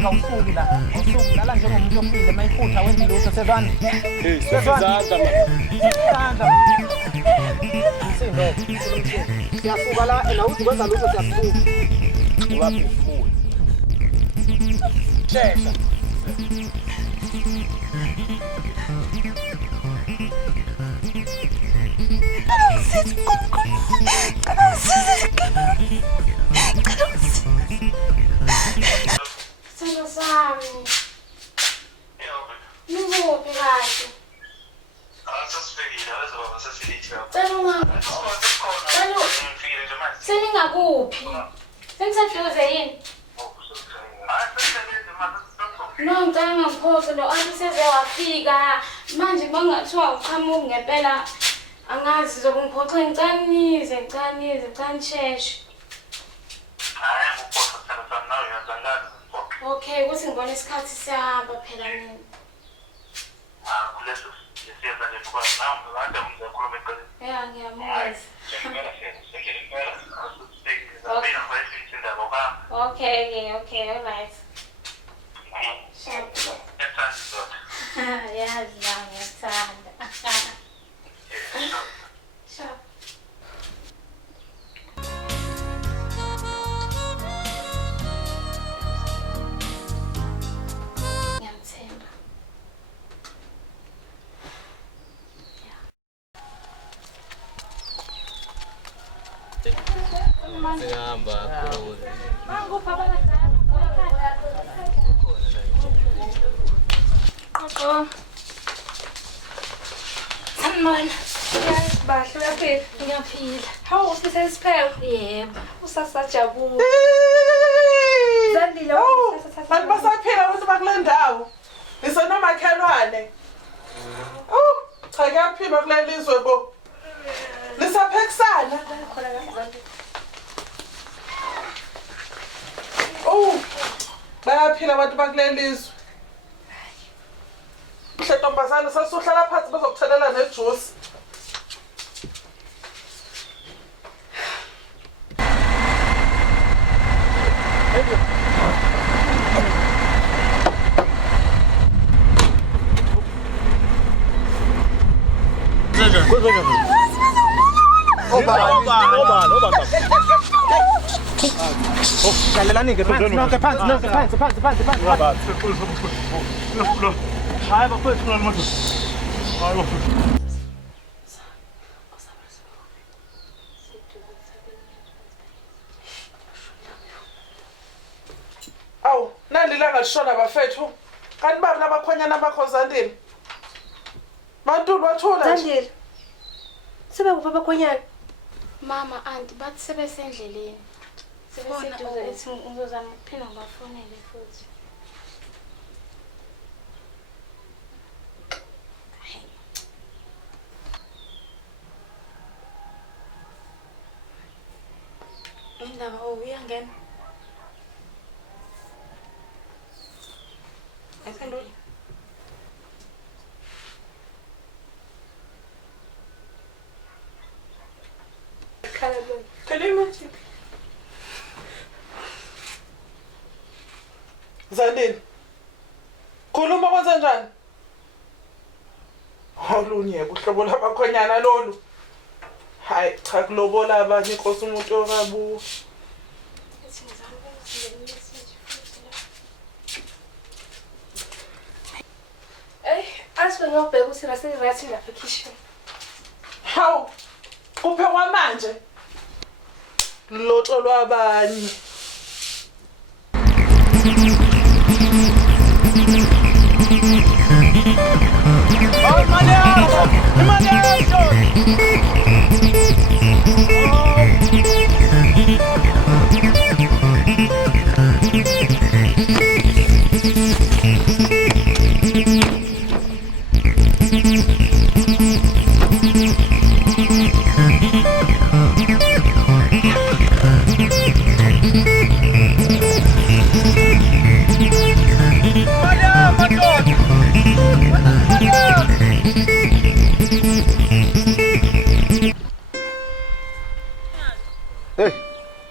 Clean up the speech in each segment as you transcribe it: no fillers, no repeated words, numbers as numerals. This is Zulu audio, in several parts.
ufika awusuki la awusuki lala njengomuntu ofile mayiphutha wenza lutho sezwana sezandla sindo siyasuka la ena uzikwenza lutho siyasuka uyaphefumula shesha Sendo sami. Nikuphi kahle? Sesifikile abezobaba sesifikile. Ngifikile nje manje. Seningakuphi? Seniseduze yini? No, ngicela ngiphoxe lo angiseze wafika. Manje mangathiwa uqhamuka ngempela angazi zokungiphoxa ngicela ngicela nisheshe. Hayi ngiphoxa sithanda sami nawe uyazangazi ngiphoxa. Okay, kuthi ngibona isikhathi siyahamba phela mina. Kuleso siyeza nje kuba nawe ngade ngizokhuluma eqeleni. Yeah, ngiyamuzwa. Okay, all right. Yazi la ngiyathanda. Sure. Ngiyamthemba. sihamba kuze Sanibona. Bahle uyaphila. Ngiyaphila. Hawu usiphethe isiphelo. Yebo. Usasajabula. Zandile Bantu basaphila ukuthi bakule ndawo. Nisonomakhelwane. Cha kuyaphilwa kule lizwe bo. Nisaphekisana. Bayaphila abantu bakule lizwe. Ntombazana sasuhlala phansi bazokuthelela nejuice. Kalelani-ke phansi nonke phansi hayi bafethu khona moto hayi bafethu Awu, nalilanga lishona bafethu. Kanti babi labakhonyana bakho Zandile. Mantulu wathula nje. Zandile. Sebe kupha abakhonyana. Mama, auntie, bathi sebesendleleni. Sebeseduze ethi ngizozama ukuphinda ngibafonele futhi. Indaba uyangena. Asando. Kalima. Zandile. Khuluma kwenze njani? Olunye kuhlobo labakhonyana lolu. Hayi cha kulobola abanye inkosi umuntu okabu. Ethi ngizama ukuzindela message futhi la. Asbe ngiyobheka ukuthi raserathi lapha kitchen. Hawu. Kuphekwa manje. Loto lwabanye.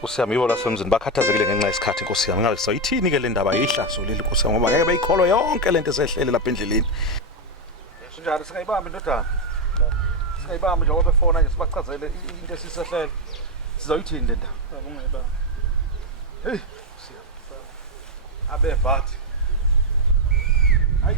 Usiyami yibo lasemzini bakhathazekile ngenxa yesikhathi Nkosi yami. Ngabe sayithini ke le ndaba yihlazo leli Nkosi yami ngoba ngeke bayikholwa yonke lento esehlele lapha endleleni. Sinjani singayibamba indodana? Singayibamba njengoba befona nje sibachazele into esisehlele. Sizoyithini le ndaba? Ungayibamba. Hey, abe bathi. Hayi.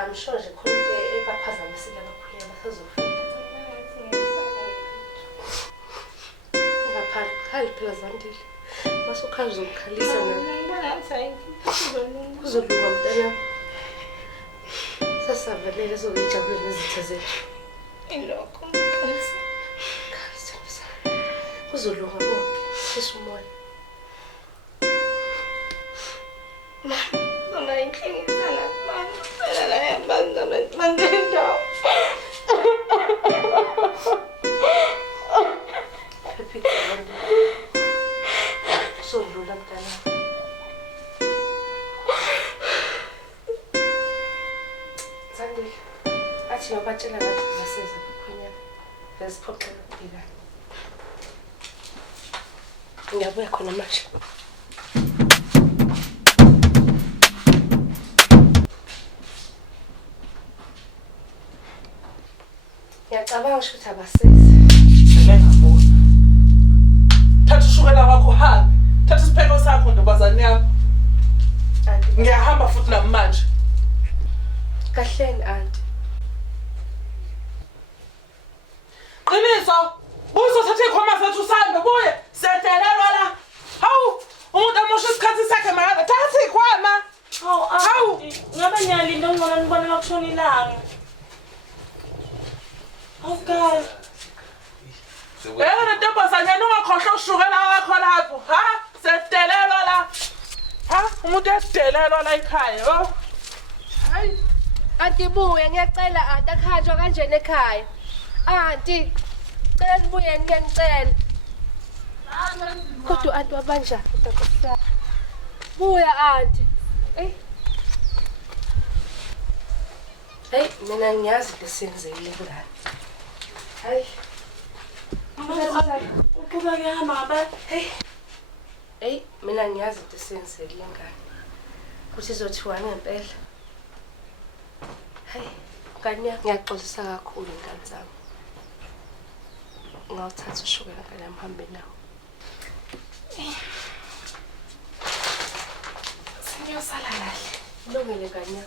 I'm sure nje khona into ebaphazamisile abakhulunywa basazofika. Ngaphandle khali phela Zandile. Masukhazi uzokhalisa nawe. Kuzolunga mntana. Sasavelele sokujabulela nezitha zethu. Ilokho. Khalisa. Kuzolunga konke. Sisumoya. Zona inhlingisa nabantu. Phela la yabantu bangendawo. Phephile Zandile. Kuzolunga mntana. Zandile. Athi nobatshela kahle baseza kukhanya. Lesiphoxela ukubika. Ngiyabuya khona manje. Ngiyacabanga ukuthi abasezi. Ngiyabona. Thatha ushukela wakho uhambe. Thatha isiphelo sakho ntombazane yami. Ngiyahamba futhi namanje. Kahleni auntie. Qiniso. Uzothatha ikhoma zethu usambe buye. Sedelelwa la. Hawu, umuntu amosha isikhathi sakhe mara. Thatha ikhoma. Hawu, ngabe niyalinda ngibona nibona lokushona ilanga. Okay. Yena ntombazane ungakhohlwa ushukela wakho lapho. Ha? Sedelelwa la. Ha? Umuntu edelelwa la ekhaya. Oh. Hayi. Auntie buya ngiyacela auntie akhanjwa kanjena ekhaya. Auntie cela nibuye ngiyangicela. Kodwa auntie wabanja. Buya auntie. Hey, mina ngiyazi lesenzele ngani. Hayi. Ukuba ngihamba ngabe Hey, mina ngiyazi lesenzele ngani. Kuthi izothiwa ngempela. Hayi, kanya ngiyaxolisa kakhulu ingane zami. Ngawuthatha ushukela kana mhambe nawo. Sengiyosala kahle. Kulungile kanya.